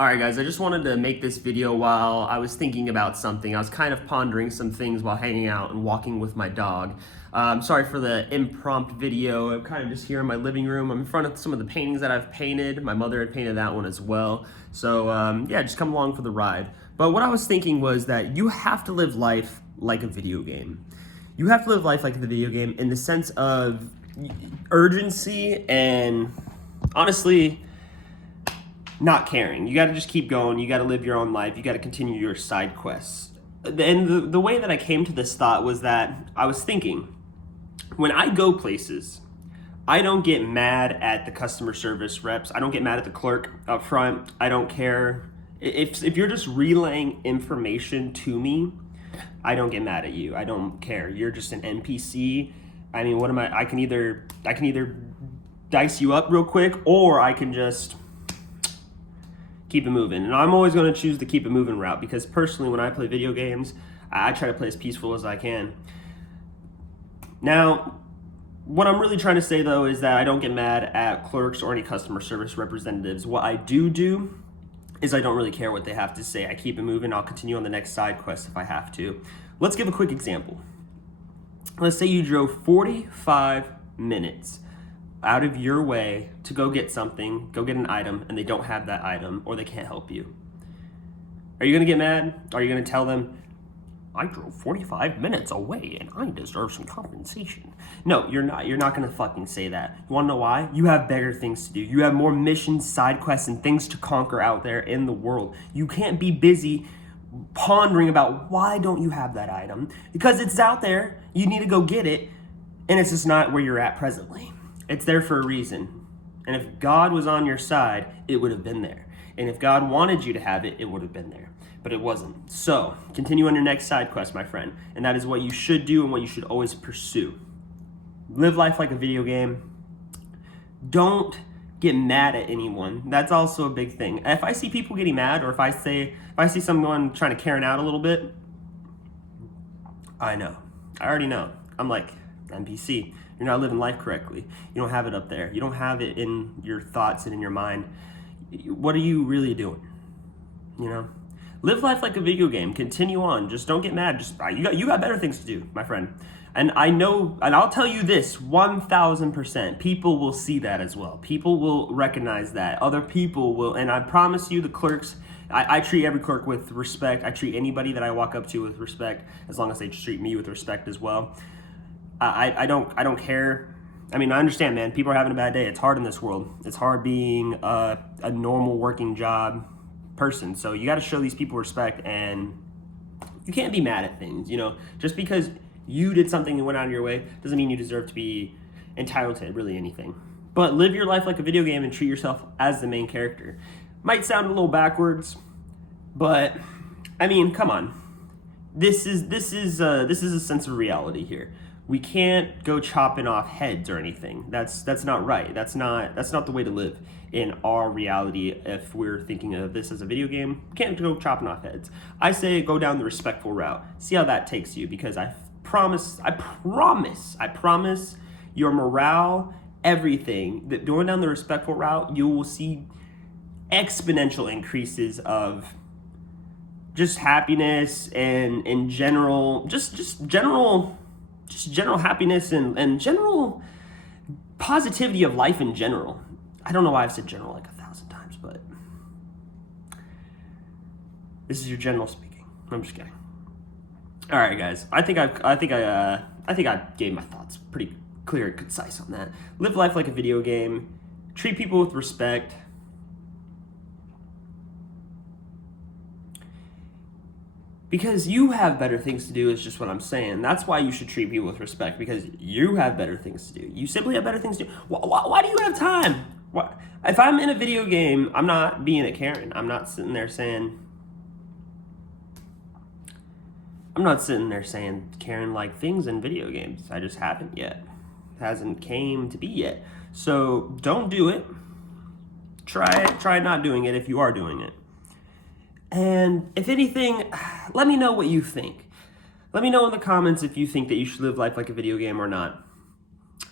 Alright guys, I just wanted to make this video while I was thinking about something. I was kind of pondering some things while hanging out and walking with my dog. Sorry for the impromptu video. I'm kind of just here in my living room. I'm in front of some of the paintings that I've painted. My mother had painted that one as well. So yeah, just come along for the ride. But what I was thinking was that you have to live life like a video game. You have to live life like the video game in the sense of urgency and honestly, not caring. You got to just keep going. You got to live your own life. You got to continue your side quests. And the way that I came to this thought was that I was thinking, when I go places, I don't get mad at the customer service reps. I don't get mad at the clerk up front. I don't care. If you're just relaying information to me, I don't get mad at you. I don't care. You're just an NPC. I mean, what am I can either dice you up real quick, or I can just keep it moving. And I'm always going to choose the keep it moving route, because personally, when I play video games, I try to play as peaceful as I can. Now, what I'm really trying to say though is that I don't get mad at clerks or any customer service representatives. What I do is I don't really care what they have to say. I keep it moving. I'll continue on the next side quest if I have to. Let's give a quick example. Let's say you drove 45 minutes out of your way to go get something, go get an item, and they don't have that item, or they can't help you. Are you gonna get mad? Are you gonna tell them, I drove 45 minutes away and I deserve some compensation? No, you're not. You're not gonna fucking say that. You wanna know why? You have better things to do. You have more missions, side quests, and things to conquer out there in the world. You can't be busy pondering about why don't you have that item, because it's out there. You need to go get it, and it's just not where you're at presently. It's there for a reason. And if God was on your side, it would have been there. And if God wanted you to have it, it would have been there. But it wasn't. So, continue on your next side quest, my friend. And that is what you should do and what you should always pursue. Live life like a video game. Don't get mad at anyone. That's also a big thing. If I see people getting mad, or if I see someone trying to Karen out a little bit, I know. I already know. I'm like, NPC. You're not living life correctly. You don't have it up there. You don't have it in your thoughts and in your mind. What are you really doing? You know? Live life like a video game. Continue on. Just don't get mad. Just you got better things to do, my friend. And I know, and I'll tell you this 1,000%. People will see that as well. People will recognize that. Other people will, and I promise you, the clerks, I treat every clerk with respect. I treat anybody that I walk up to with respect, as long as they treat me with respect as well. I don't care. I mean, I understand, man. People are having a bad day. It's hard in this world. It's hard being a normal working job person. So you got to show these people respect, and you can't be mad at things. You know, just because you did something and went out of your way doesn't mean you deserve to be entitled to really anything. But live your life like a video game and treat yourself as the main character. Might sound a little backwards, but I mean, come on. This is a sense of reality here. We can't go chopping off heads or anything. That's not right. That's not the way to live in our reality. If we're thinking of this as a video game, we can't go chopping off heads. I say go down the respectful route. See how that takes you, because I promise your morale, everything, that going down the respectful route, you will see exponential increases of just happiness and in general, just general happiness and general positivity of life in general. I don't know why I've said general like 1,000 times, but this is your general speaking. I'm just kidding. All right, guys. I think I gave my thoughts pretty clear and concise on that. Live life like a video game. Treat people with respect. Because you have better things to do is just what I'm saying. That's why you should treat people with respect, because you have better things to do. You simply have better things to do. Why do you have time? If I'm in a video game, I'm not being a Karen. I'm not sitting there saying Karen-like things in video games. I just haven't yet. It hasn't came to be yet. So don't do it. Try not doing it if you are doing it. And if anything, let me know what you think. Let me know in the comments if you think that you should live life like a video game or not.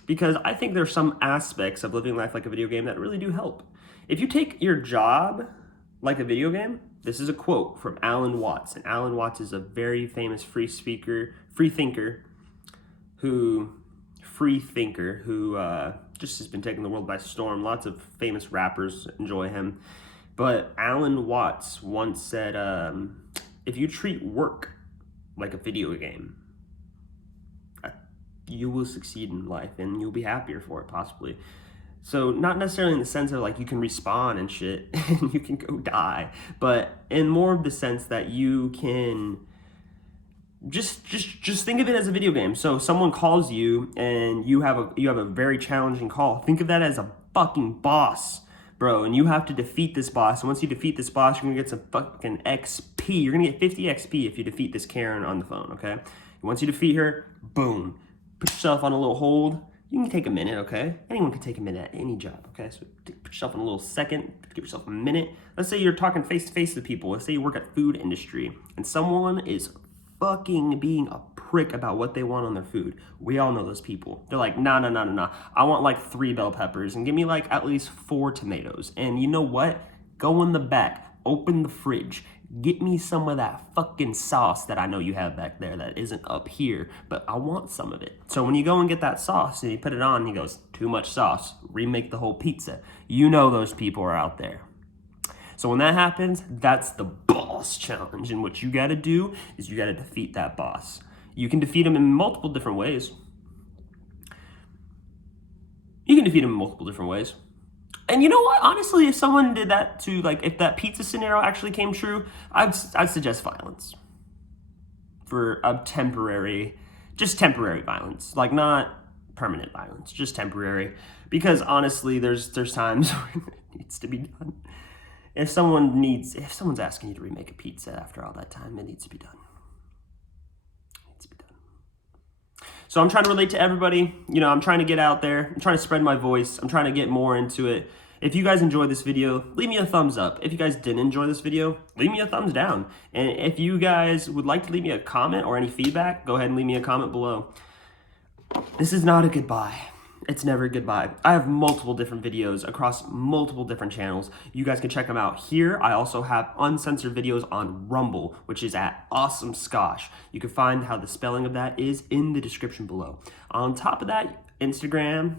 Because I think there's some aspects of living life like a video game that really do help. If you take your job like a video game? This is a quote from Alan Watts. And Alan Watts is a very famous free thinker who just has been taking the world by storm. Lots of famous rappers enjoy him. But Alan Watts once said, if you treat work like a video game, you will succeed in life and you'll be happier for it, possibly. So not necessarily in the sense of like you can respawn and shit and you can go die, but in more of the sense that you can just think of it as a video game. So someone calls you and you have a very challenging call. Think of that as a fucking boss, bro, and you have to defeat this boss. And once you defeat this boss, you're gonna get some fucking XP. You're gonna get 50 XP if you defeat this Karen on the phone, okay? And once you defeat her, boom, put yourself on a little hold. You can take a minute, okay? Anyone can take a minute at any job, okay? So put yourself in a little second, give yourself a minute. Let's say you're talking face-to-face with people. Let's say you work at food industry and someone is fucking being a prick about what they want on their food. We all know those people. They're like, nah. I want like 3 bell peppers and give me like at least 4 tomatoes. And you know what? Go in the back, open the fridge, get me some of that fucking sauce that I know you have back there that isn't up here, but I want some of it. So when you go and get that sauce and you put it on, he goes, too much sauce, remake the whole pizza. You know those people are out there. So when that happens, that's the boss challenge. And what you gotta do is you gotta defeat that boss. You can defeat him in multiple different ways. And you know what? Honestly, if someone did that to, like, if that pizza scenario actually came true, I'd suggest violence. For a temporary violence. Like, not permanent violence, just temporary. Because honestly, there's times when it needs to be done. If someone's asking you to remake a pizza after all that time, it needs to be done. So I'm trying to relate to everybody. You know, I'm trying to get out there. I'm trying to spread my voice. I'm trying to get more into it. If you guys enjoyed this video, leave me a thumbs up. If you guys didn't enjoy this video, leave me a thumbs down. And if you guys would like to leave me a comment or any feedback, go ahead and leave me a comment below. This is not a goodbye. It's never a goodbye. I have multiple different videos across multiple different channels. You guys can check them out here. I also have uncensored videos on Rumble, which is at Awesome Skosh. You can find how the spelling of that is in the description below. On top of that, Instagram,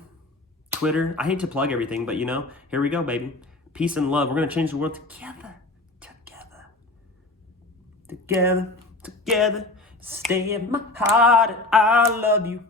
Twitter. I hate to plug everything, but you know, here we go, baby. Peace and love. We're gonna change the world together. Together. Stay in my heart and I love you.